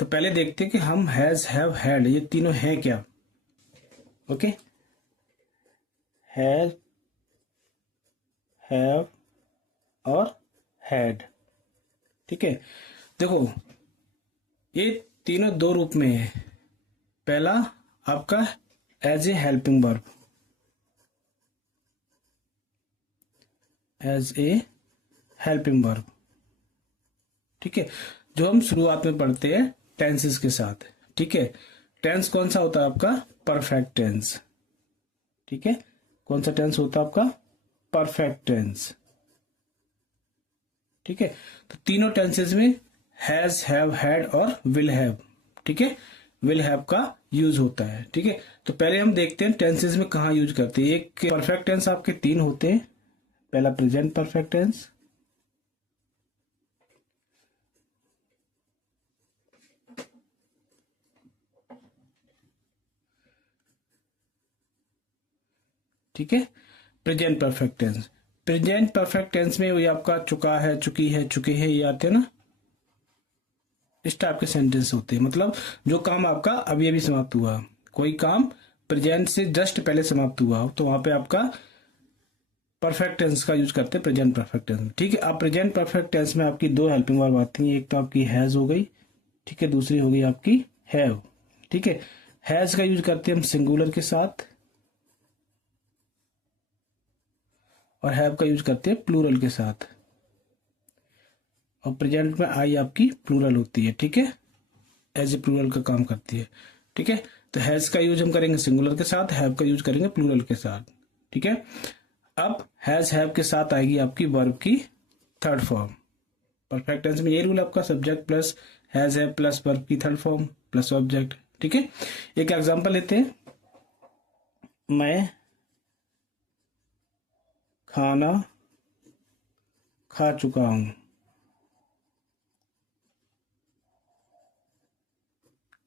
तो पहले देखते हैं कि हम हैज, हैव, हैड ये तीनों हैं क्या। ओके, हैज, हैव और हैड। ठीक है, देखो ये तीनों दो रूप में है। पहला आपका as a helping verb, as a helping verb. ठीक है, जो हम शुरुआत में पढ़ते हैं टेंसेस के साथ। ठीक है, टेंस कौन सा होता है आपका? Perfect tense. ठीक है, कौन सा टेंस होता है आपका? Perfect tense. ठीक है, तो तीनों टेंसेस में हैज, हैव, हैड और विल हैव, ठीक है, विल हैव का यूज होता है। ठीक है, तो पहले हम देखते हैं टेंसेस में कहाँ यूज करते हैं। एक परफेक्ट टेंस आपके तीन होते हैं। पहला प्रेजेंट परफेक्ट टेंस, ठीक है, present perfect tense. Present perfect tense में वही आपका चुका है, चुकी है, चुके हैं, ये आते हैं ना, इस टाइप के सेंटेंस होते हैं। मतलब जो काम आपका अभी अभी समाप्त हुआ, कोई काम प्रेजेंट से जस्ट पहले समाप्त हुआ हो, तो वहां पे आपका परफेक्ट टेंस का यूज करते हैं, प्रेजेंट परफेक्ट टेंस। ठीक है, अब प्रेजेंट परफेक्ट टेंस में आपकी दो हेल्पिंग वर्ब आती हैं। एक तो आपकी हैज हो गई, ठीक है, दूसरी हो गई आपकी हैव। ठीक है, हैज का यूज करते हैं हम सिंगुलर के साथ और हैव का यूज करते हैं प्लूरल के साथ। और प्रेजेंट में आई आपकी प्लूरल होती है। ठीक है, एज ए प्लूरल का काम करती है। ठीक है, तो हैज का यूज हम करेंगे सिंगुलर के साथ, हैव का यूज करेंगे प्लूरल के साथ। ठीक है, अब हैज, हैव के साथ आएगी आपकी वर्ब की थर्ड फॉर्म। परफेक्ट टेंस में ये रूल आपका, subject plus has, have plus verb की थर्ड फॉर्म प्लस ऑब्जेक्ट। ठीक है, एक एग्जांपल लेते हैं। मैं खाना खा चुका हूं।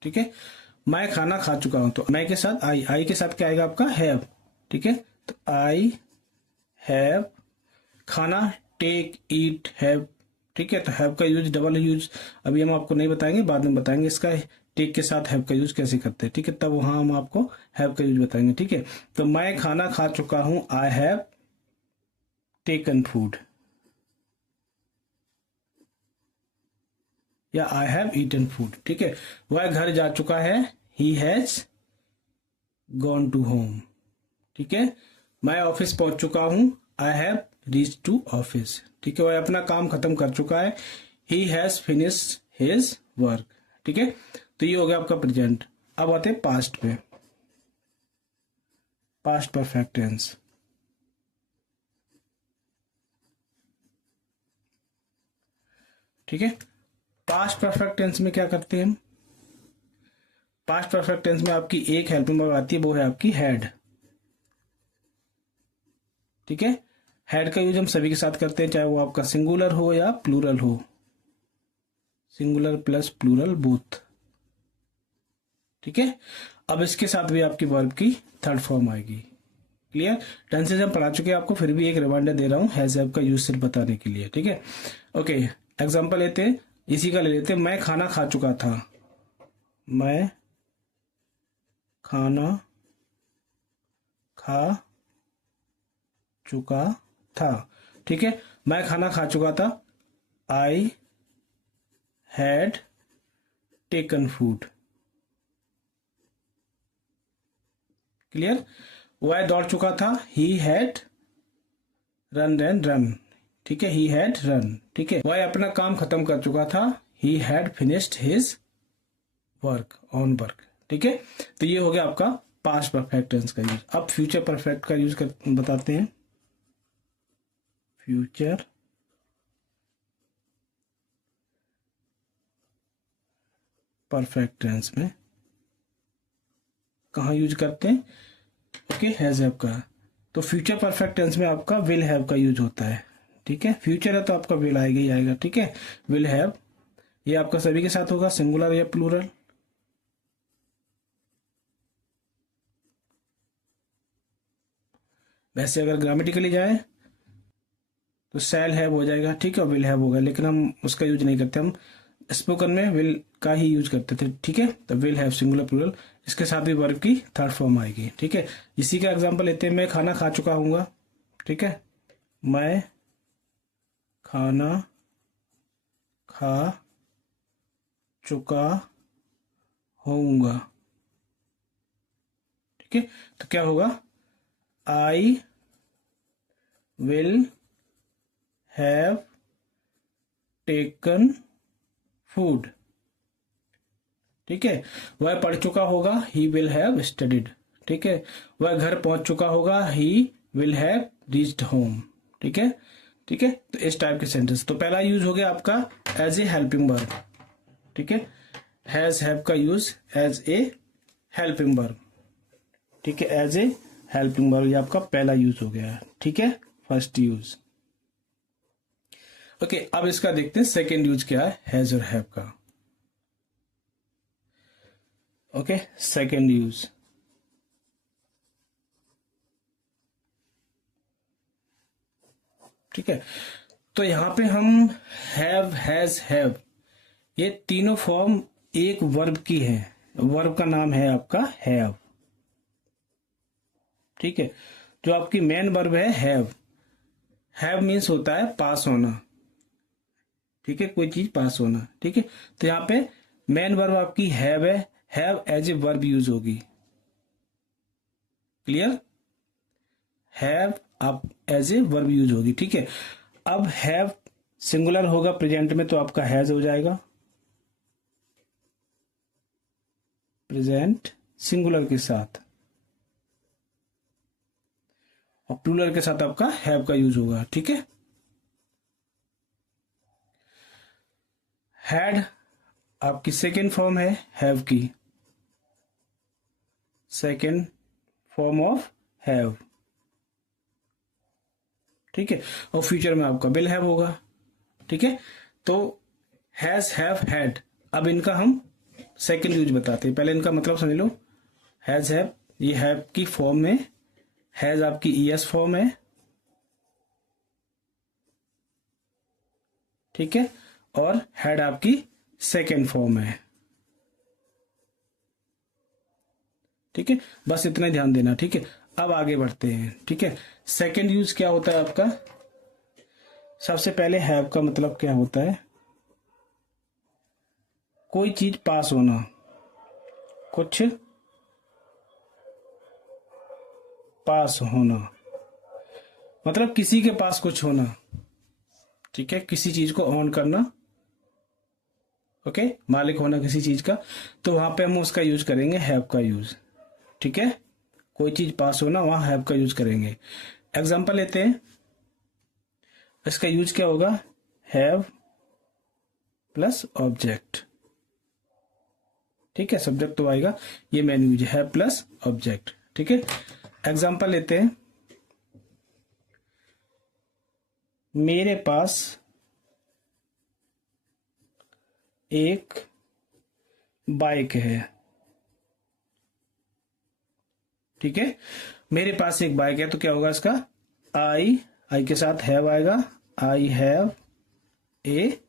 ठीक है, मैं खाना खा चुका हूं, तो मैं के साथ आई, आई के साथ क्या आएगा आपका? हैव। ठीक है, तो आई हैव खाना, टेक, ईट, हैव। ठीक है, तो हैव का यूज, डबल यूज अभी हम आपको नहीं बताएंगे, बाद में बताएंगे इसका टेक के साथ हैव का यूज कैसे करते हैं। ठीक है, तब वहां हम आपको हैव का यूज बताएंगे। ठीक है, तो मैं खाना खा चुका हूं, आई हैव टेकन फूड, या आई हैव ईटन फूड। ठीक है, वह घर जा चुका है, he has gone to home. ठीक है, मैं ऑफिस पहुंच चुका हूं, I have reach to office. ठीक है, वह अपना काम खत्म कर चुका है, he has finished his work. ठीक है, तो ये हो गया आपका प्रेजेंट। अब आते हैं पास्ट पे, पास्ट परफेक्ट टेंस। ठीक है, पास्ट परफेक्ट टेंस में क्या करते हैं हम? पास्ट परफेक्ट टेंस में आपकी एक हेल्पिंग वर्ब आती है, वो है आपकी हैड। ठीक है, हैड का यूज हम सभी के साथ करते हैं, चाहे वो आपका सिंगुलर हो या प्लूरल हो, सिंगुलर प्लस प्लूरल बोथ। ठीक है, अब इसके साथ भी आपकी वर्ब की थर्ड फॉर्म आएगी। क्लियर? टेंसेज हम पढ़ा चुके हैं आपको, फिर भी एक रिमाइंडर दे रहा हूं हैज हैव का यूज सिर्फ बताने के लिए। ठीक है, ओके, एग्जांपल लेते हैं, इसी का ले लेते हैं। मैं खाना खा चुका था, मैं खाना खा चुका था। ठीक है, मैं खाना खा चुका था, I had taken food. Clear? वह दौड़ चुका था, he had run run run. ठीक है, ही हैड रन। ठीक है, वह अपना काम खत्म कर चुका था, he had finished his work, on work. ठीक है, तो ये हो गया आपका पास्ट परफेक्ट टेंस का यूज। अब फ्यूचर परफेक्ट का यूज कर बताते हैं। फ्यूचर परफेक्ट टेंस में कहाँ यूज करते हैं? ओके, हैज हैव का। तो फ्यूचर परफेक्ट टेंस में आपका विल हैव का यूज होता है। ठीक है, फ्यूचर है तो आपका विल आएगा ही आएगा। ठीक है, विल हैव, ये आपका सभी के साथ होगा, सिंगुलर या प्लूरल। वैसे अगर ग्रामेटिकली जाए तो शैल हैव हो जाएगा, ठीक है, विल हैव होगा, लेकिन हम उसका यूज नहीं करते, हम स्पोकन में विल का ही यूज करते थे, ठीक है। तो विल हैव सिंगुलर प्लूरल, इसके साथ भी वर्ब की थर्ड फॉर्म आएगी, ठीक है। इसी का एग्जांपल लेते हैं, मैं खाना खा चुका हूँगा, ठीक है। मैं खाना खा चुका होऊंगा, ठीक है। तो क्या होगा, I will have taken food, ठीक है। वह पढ़ चुका होगा, ही विल हैव स्टडीड, ठीक है। वह घर पहुंच चुका होगा, he will have reached home, ठीक है। ठीक है, तो इस टाइप के सेंटेंस। तो पहला यूज हो गया आपका एज ए हेल्पिंग वर्ब, ठीक है। हैज हैव का use as a helping verb, ठीक है, एज ए हेल्पिंग वर्ब, ये आपका पहला यूज हो गया, ठीक है, फर्स्ट यूज। ओके, अब इसका देखते हैं सेकेंड यूज क्या है हैज और हैव का। ओके, सेकेंड यूज, ठीक है। तो यहां पे हम हैव, हैज, हैव, ये तीनों फॉर्म एक वर्ब की है। वर्ब का नाम है आपका हैव, ठीक है। जो आपकी मेन वर्ब है हैव, हैव मीन्स होता है पास होना, ठीक है, कोई चीज पास होना, ठीक है। तो यहाँ पे मेन वर्ब आपकी हैव है, have as a verb use होगी, क्लियर। हैव आप एज ए वर्ब यूज होगी, ठीक है। अब हैव सिंगुलर होगा प्रेजेंट में, तो आपका हैज हो जाएगा, प्रेजेंट सिंगुलर के साथ, और प्लूरल के साथ आपका हैव का यूज होगा, ठीक है। हैड आपकी सेकेंड फॉर्म है हैव की, सेकेंड फॉर्म ऑफ हैव, ठीक है। और फ्यूचर में आपका विल हैव होगा, ठीक है। तो हैज, हैव, हैड, अब इनका हम सेकेंड यूज बताते हैं। पहले इनका मतलब समझ लो। हैज, हैव, ये हैव की फॉर्म में, हैज आपकी ईएस फॉर्म है, ठीक है, और हैड आपकी सेकेंड फॉर्म है, ठीक है। बस इतना ध्यान देना, ठीक है। अब आगे बढ़ते हैं, ठीक है। सेकेंड यूज क्या होता है आपका, सबसे पहले हैव का मतलब क्या होता है, कोई चीज पास होना, कुछ पास होना, मतलब किसी के पास कुछ होना, ठीक है, किसी चीज को ऑन करना, ओके, मालिक होना किसी चीज का। तो वहां पे हम उसका यूज करेंगे हैव का यूज, ठीक है। कोई चीज पास होना, वहां हैव का यूज करेंगे। एग्जांपल लेते हैं, इसका यूज क्या होगा, हैव प्लस ऑब्जेक्ट, ठीक है, सब्जेक्ट तो आएगा, ये मेन यूज है प्लस ऑब्जेक्ट, ठीक है। एग्जांपल लेते हैं, मेरे पास एक बाइक है, ठीक है। मेरे पास एक बाइक है, तो क्या होगा इसका, आई के साथ हैव आएगा, आई हैव ए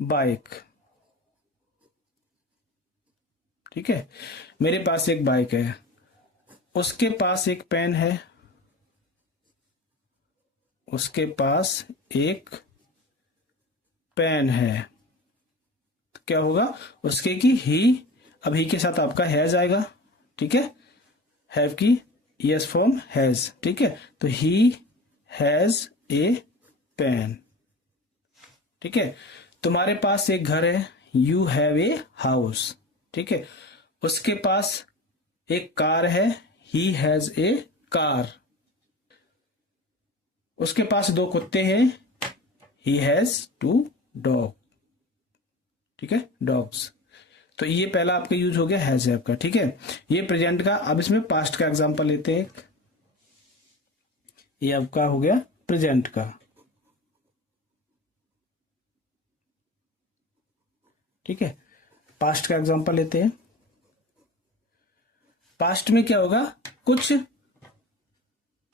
बाइक, ठीक है। मेरे पास एक बाइक है, उसके पास एक पेन है, उसके पास एक पेन है, तो क्या होगा, उसके की ही, अब ही के साथ आपका हैज आएगा, ठीक है। हैव की यस फॉर्म हैज, ठीक है। तो ही हैज ए पेन, ठीक है। तुम्हारे पास एक घर है, यू हैव ए हाउस, ठीक है। उसके पास एक कार है, ही हैज ए कार। उसके पास दो कुत्ते हैं, ही हैज टू डॉग, ठीक है, डॉग्स। तो ये पहला आपका यूज हो गया हैज हैव का, ठीक है। ये प्रेजेंट का। अब इसमें पास्ट का एग्जांपल लेते हैं, ये आपका हो गया प्रेजेंट का, ठीक है। पास्ट का एग्जांपल लेते हैं, पास्ट में क्या होगा, कुछ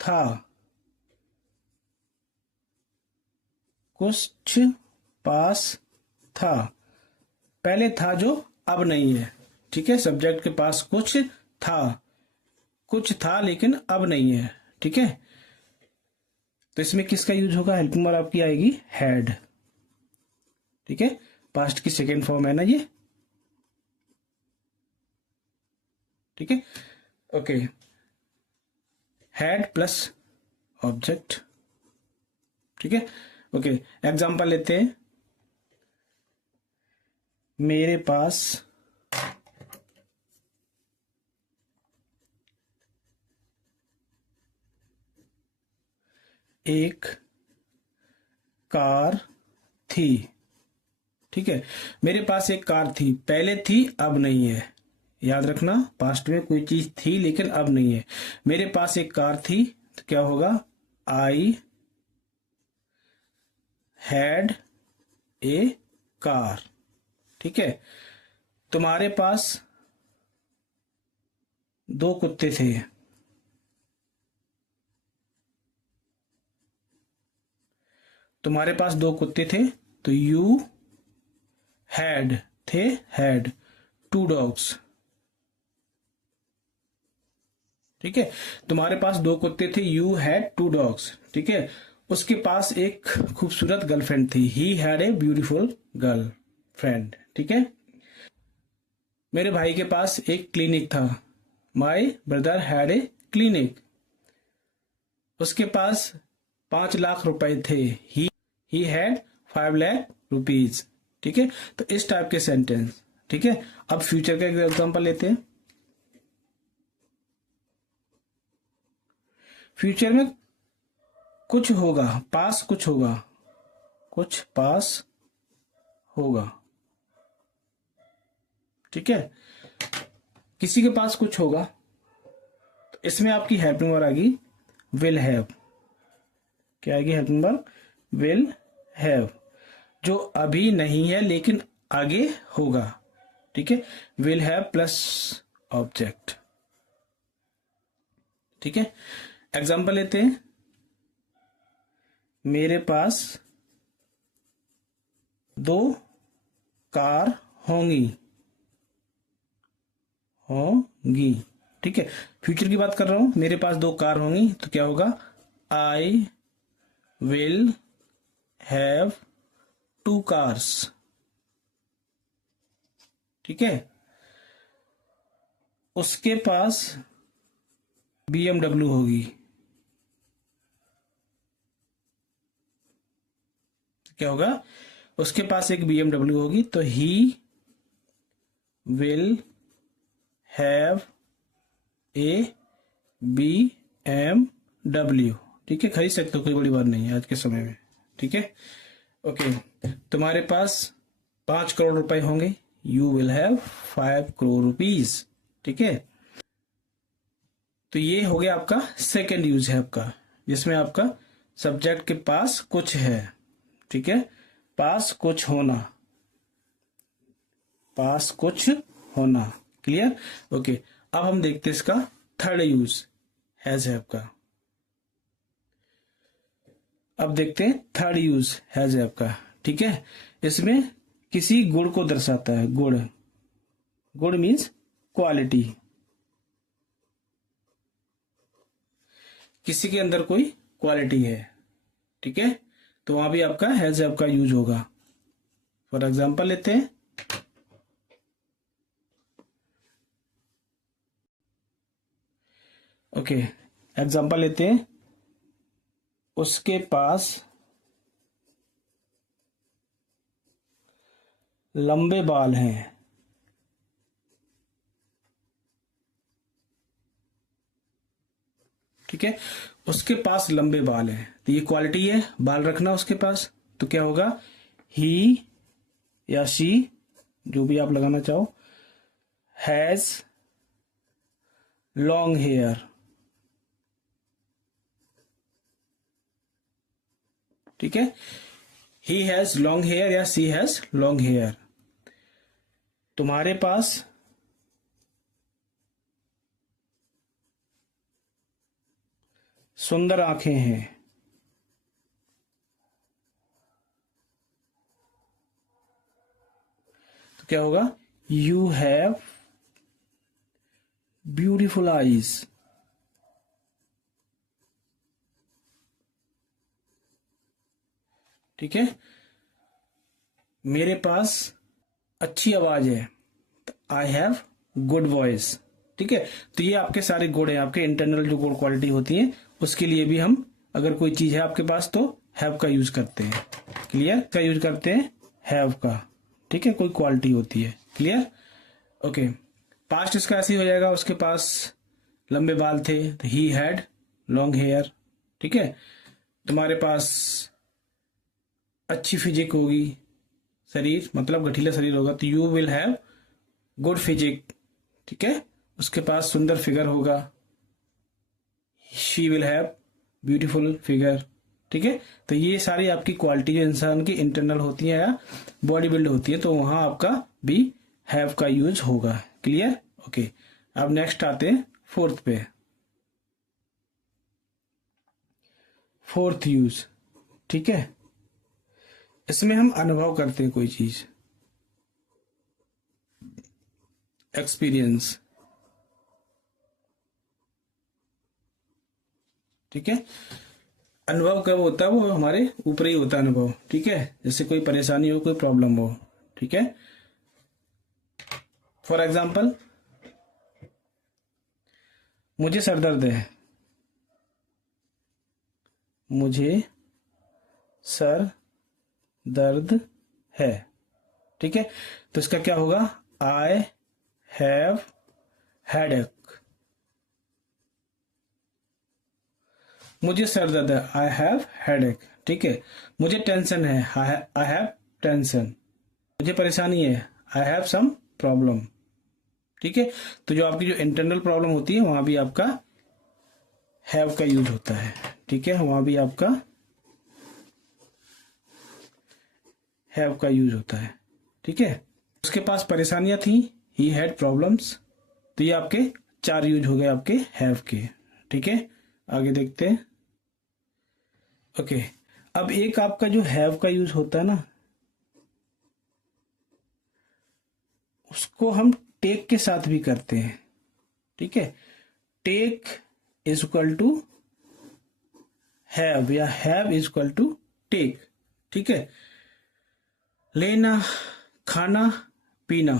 था, कुछ पास था, पहले था जो अब नहीं है। ठीक है, सब्जेक्ट के पास कुछ था लेकिन अब नहीं है। ठीक है, तो इसमें किसका यूज होगा? हेल्पिंग वर्ब आपकी आएगी हैड। ठीक है, पास्ट की सेकेंड फॉर्म है ना ये। ठीक है, ओके, हैड प्लस ऑब्जेक्ट। ठीक है, ओके, एग्जांपल लेते हैं। मेरे पास एक कार थी। ठीक है, मेरे पास एक कार थी, पहले थी अब नहीं है। याद रखना, पास्ट में कोई चीज थी लेकिन अब नहीं है। मेरे पास एक कार थी तो क्या होगा? I had a car. ठीक है, तुम्हारे पास दो कुत्ते थे। तुम्हारे पास दो कुत्ते थे तो यू हैड, थे हैड टू डॉग्स। ठीक है, तुम्हारे पास दो कुत्ते थे, यू हैड टू डॉग्स। ठीक है, उसके पास एक खूबसूरत गर्लफ्रेंड थी, he had a beautiful girl friend. ठीक है, मेरे भाई के पास एक क्लिनिक था, my brother had a clinic. उसके पास 5 लाख रुपए थे, ही हैड 5 लाख रुपीज। ठीक है, तो इस टाइप के सेंटेंस। ठीक है, अब फ्यूचर का एग्जांपल लेते हैं। फ्यूचर में कुछ होगा, पास कुछ होगा, कुछ पास होगा। ठीक है, किसी के पास कुछ होगा तो इसमें आपकी हेल्पिंग वर्ब आ गई विल हैव। क्या आएगी हेल्पिंग वर्ब? विल हैव, जो अभी नहीं है लेकिन आगे होगा। ठीक है, विल हैव प्लस ऑब्जेक्ट। ठीक है, एग्जांपल लेते हैं। मेरे पास दो कार होंगी, होंगी। ठीक है, फ्यूचर की बात कर रहा हूं, मेरे पास दो कार होंगी तो क्या होगा? I will have two cars. ठीक है, उसके पास BMW होगी तो क्या होगा? उसके पास एक BMW होगी तो he will have a BMW। ठीक है, खरीद सकते हो, कोई बड़ी बात नहीं है आज के समय में। ठीक है, ओके, तुम्हारे पास 5 करोड़ रुपए होंगे, you will have 5 crore rupees. ठीक है, तो ये हो गया आपका सेकेंड यूज है आपका, जिसमें आपका सब्जेक्ट के पास कुछ है। ठीक है, पास कुछ होना, पास कुछ होना। क्लियर? ओके, अब हम देखते हैं इसका थर्ड यूज हैज हैव का। अब देखते हैं थर्ड यूज हैज हैव का। ठीक है, इसमें किसी गुण को दर्शाता है। गुण, गुण मीन्स क्वालिटी, किसी के अंदर कोई क्वालिटी है। ठीक है, तो वहां भी आपका हैज हैव का यूज होगा। फॉर एग्जांपल लेते हैं। ओके, एग्जांपल लेते हैं। उसके पास लंबे बाल हैं। ठीक है, उसके पास लंबे बाल हैं तो ये क्वालिटी है, बाल रखना उसके पास। तो क्या होगा? ही या शी, जो भी आप लगाना चाहो, हैज लॉन्ग हेयर। ठीक है, ही हैज लॉन्ग हेयर या सी हैज लॉन्ग हेयर। तुम्हारे पास सुंदर आंखें हैं। तो क्या होगा? You have beautiful eyes. ठीक है, मेरे पास अच्छी आवाज है, आई हैव गुड वॉइस। ठीक है, तो ये आपके सारे गुण है, आपके इंटरनल जो गुड क्वालिटी होती है उसके लिए भी हम अगर कोई चीज है आपके पास तो हैव का यूज करते हैं। क्लियर? का यूज करते हैं हैव का। ठीक है, कोई क्वालिटी होती है। क्लियर? ओके, पास्ट इसका ऐसे ही हो जाएगा, उसके पास लंबे बाल थे तो ही हैड लॉन्ग हेयर। ठीक है, तुम्हारे पास अच्छी फिजिक होगी, शरीर मतलब गठीला शरीर होगा तो you will have good physique. ठीक है, उसके पास सुंदर फिगर होगा, she will have beautiful figure. ठीक है, तो ये सारी आपकी क्वालिटी जो इंसान की इंटरनल होती है या बॉडी बिल्ड होती है तो वहां आपका भी हैव का यूज होगा। क्लियर? ओके, अब नेक्स्ट आते हैं फोर्थ पे। फोर्थ यूज, ठीक है, इसमें हम अनुभव करते हैं कोई चीज, एक्सपीरियंस। ठीक है, अनुभव कब होता है? वो हमारे ऊपर ही होता है अनुभव। ठीक है, जैसे कोई परेशानी हो, कोई प्रॉब्लम हो। ठीक है, फॉर एग्जाम्पल मुझे सर दर्द है, मुझे सर दर्द है। ठीक है, तो इसका क्या होगा? I have headache. मुझे सर दर्द है, आई हैव हेडेक। ठीक है, मुझे टेंशन है, आई हैव टेंशन। मुझे परेशानी है, आई हैव सम प्रॉब्लम। ठीक है, तो जो आपकी जो इंटरनल प्रॉब्लम होती है वहां भी आपका हैव का यूज होता है। ठीक है, वहां भी आपका हैव का यूज होता है। ठीक है, उसके पास परेशानियां थी, ही हैड प्रॉब्लम्स, तो ये आपके 4 यूज हो गए आपके हैव के। ठीक है, आगे देखते हैं। ओके, अब एक आपका जो हैव का यूज होता है ना, उसको हम टेक के साथ भी करते हैं। ठीक है, take is equal to have या have is equal to take. ठीक है, लेना, खाना, पीना।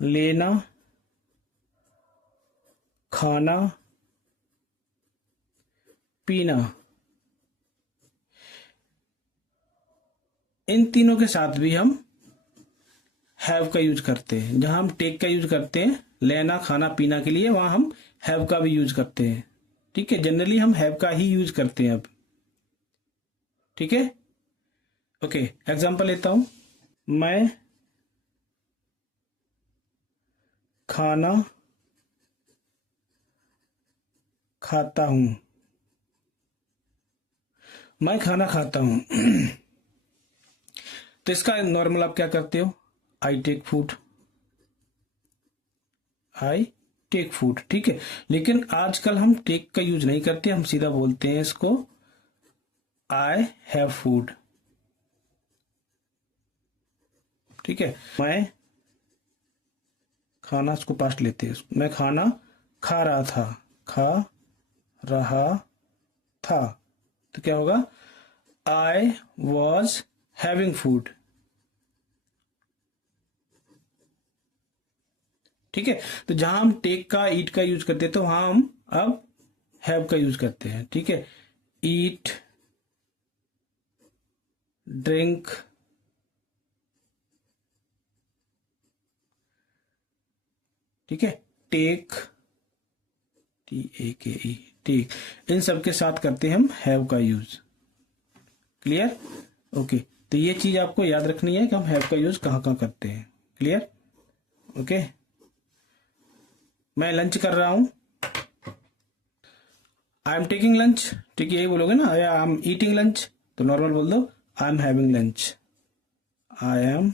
लेना, खाना, पीना, इन तीनों के साथ भी हम हैव का यूज करते हैं। जहां हम टेक का यूज करते हैं लेना, खाना, पीना के लिए, वहां हम हैव का भी यूज करते हैं। ठीक है, जनरली हम हैव का ही यूज करते हैं अब। ठीक है, ओके, एग्जांपल लेता हूं। मैं खाना खाता हूं। मैं खाना खाता हूं तो इसका नॉर्मल आप क्या करते हो? I take food, I take food. ठीक है, लेकिन आजकल हम टेक का यूज नहीं करते, हम सीधा बोलते हैं इसको आई हैव फूड। ठीक है, मैं खाना, इसको पास्ट लेते हैं, मैं खाना खा रहा था, खा रहा था, तो क्या होगा? I was having food. ठीक है, तो जहां हम टेक का, ईट का यूज करते हैं तो वहां हम अब हैव का यूज करते हैं। ठीक है, ईट, ड्रिंक, ठीक है, टेक, TAKE, टेक, इन सब के साथ करते हैं हम हैव का यूज। क्लियर? ओके, तो ये चीज आपको याद रखनी है कि हम हैव का यूज कहां कहां करते हैं। क्लियर? ओके, मैं लंच कर रहा हूं, आई एम टेकिंग लंच। ठीक है, यही बोलोगे ना, आई एम ईटिंग लंच, तो नॉर्मल बोल दो I am having lunch, I am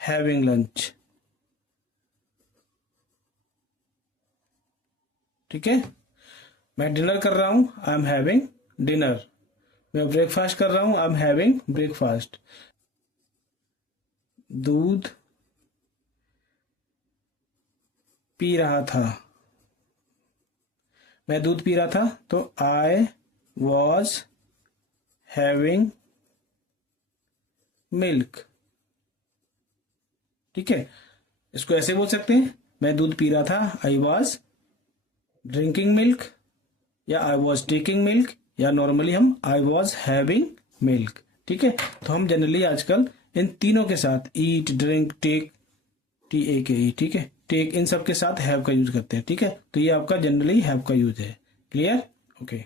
having lunch. ठीक है, मैं डिनर कर रहा हूं, आई एम हैविंग डिनर। मैं ब्रेकफास्ट कर रहा हूं, आई एम हैविंग ब्रेकफास्ट। दूध पी रहा था, मैं दूध पी रहा था, तो आई वॉज हैविंग मिल्क। ठीक है, इसको ऐसे बोल सकते हैं, मैं दूध पी रहा था, आई वॉज ड्रिंकिंग मिल्क, या आई वॉज टेकिंग मिल्क, या नॉर्मली हम आई वॉज हैविंग मिल्क। ठीक है, तो हम जनरली आजकल इन तीनों के साथ ईट, ड्रिंक, टेक, TAKE, ठीक है, टेक, इन सब के साथ हैव का यूज करते हैं। ठीक है, तो ये आपका जनरली हैव का यूज है। क्लियर? ओके।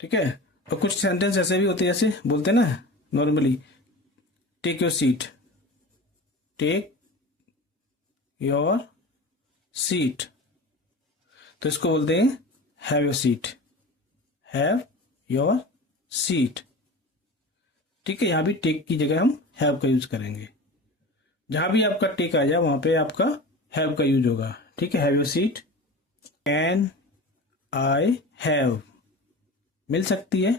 ठीक है, और कुछ सेंटेंस ऐसे भी होते हैं, जैसे बोलते हैं ना normally, take your seat, take your seat, तो इसको बोलते हैं have your seat, have your seat. ठीक है, यहां भी टेक की जगह हम हैव का यूज करेंगे। जहां भी आपका टेक आ जाए वहां पे आपका हैव का यूज होगा। ठीक है, have your seat. Can I have, मिल सकती है,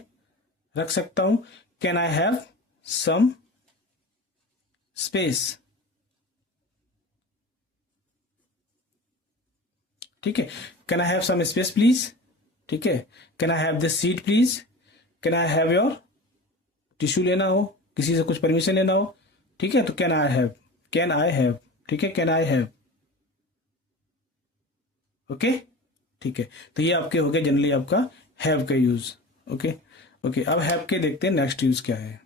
रख सकता हूं। Can I have some space. ठीक है, can I have some space please. ठीक है, can I have this seat please. Can I have your, tissue लेना हो, किसी से कुछ परमिशन लेना हो। ठीक है, तो can I have, can I have. ठीक है, कैन आई हैव। ओके, ठीक है, तो ये आपके हो गए जनरली आपका हैव का यूज। ओके ओके, अब हैव के देखते हैं नेक्स्ट यूज क्या है।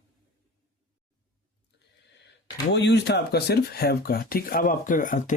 वो यूज था आपका सिर्फ हैव का। ठीक, अब आपके आते हैं